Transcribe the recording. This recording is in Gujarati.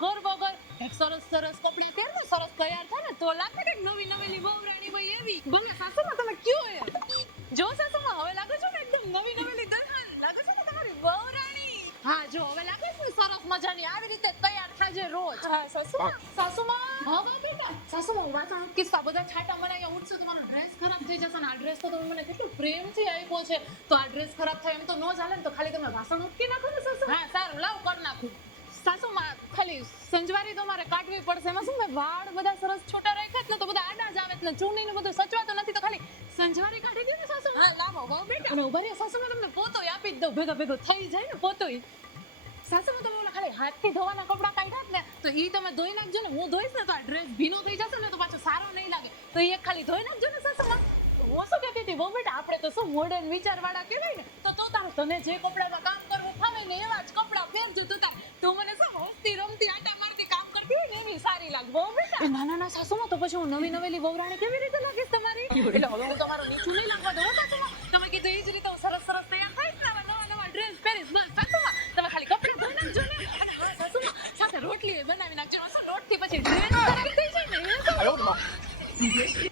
વગર વગર એક સરસ સરસ કપડાં પહેરને સરસ તૈયાર થાય ને તો લાગે કે નવી નવેલી વહુરાણી હોય એવી. ભલે સાસુમાં તમે કયો એમ. જો સાસુમાં હવે લાગે છે ને એકદમ નવી નવેલી દલહન લાગે છે ને તમારી વહુરાણી. હા જો હવે લાગે છે ને સરસ મજાની આવી રીતે તૈયાર થાજે રોજ. હા સાસુમાં હવે બેટા સાસુમાં વાસણ કિસ્સા બધા છાટા મનાયા ઉઠશે તમારો ડ્રેસ ખરાબ થઈ જશે ને આ ડ્રેસ તો તમે મને કેટલું પ્રેમથી આપ્યો છે તો આ ડ્રેસ ખરાબ થાય એમ તો ન ચાલે ને તો ખાલી તમે વાસણ ઉટકી નાખો ને સાસુ. હા સારું લાવ કર નાખું. સાસુમાં ખાલી સંજવારી તો મારે કાઢવી પડશે એમાં શું મેં વાળ બધા સરસ છોટા રાખ્યા છે ને તો બધા આડા જ આવે છે ને ચૂંટણી ને બધું સચવાતો નથી તો ખાલી સંજવારી કાઢી દો ને સાસુ. હા લાવો વાવ બેટા અને ઉભા રહ્યા સાસુમાં તમને પોતોય આપી જ દઉં ભેગા ભેગો થઈ જાય ને પોતોય. સાસુમાં તમે ઓલા ખાલી હાથથી ધોવાના કપડાં કાઢ્યા ને તો ઈ તમે ધોઈ નાખજો ને હું ધોઈશ ને તો આ ડ્રેસ ભીનો થઈ જશે ને તો પાછો સારો નહીં લાગે તો ઈ એક ખાલી ધોઈ નાખજો ને સાસુમાં. હું શું કહેતી હતી બહુ બેટા આપણે તો શું મોડર્ન વિચારવાળા કહેવાય ને તો તારું તને જે કપડામાં કામ કરવું ફાવે ને એવા જ કપડાં પહેરજો તું મને શું હસતી રમતી આટા મારતી કામ કરતી હોય ને એની સારી લાગે બહુ બેટા. એ ના સાસુમાં તો પછી હું નવી નવેલી વહુરાણી કેવી રીતે લાગીશ તમારી. એટલે હવે હું તમારું નીચું નહીં લાગવા દઉં સાસુમાં તમે કીધું એ જ રીતે હું સરસ સરસ તૈયાર થઈશ ને નવા ડ્રેસ પહેરીશ બસ સાસુમાં તમે ખાલી કપડાં ધોઈ નાખજો ને અને હા સાસુમાં સાથે રોટલી બનાવી નાખજો રોટથી પછી ડ્રેસ ખરાબ થઈ જાય ને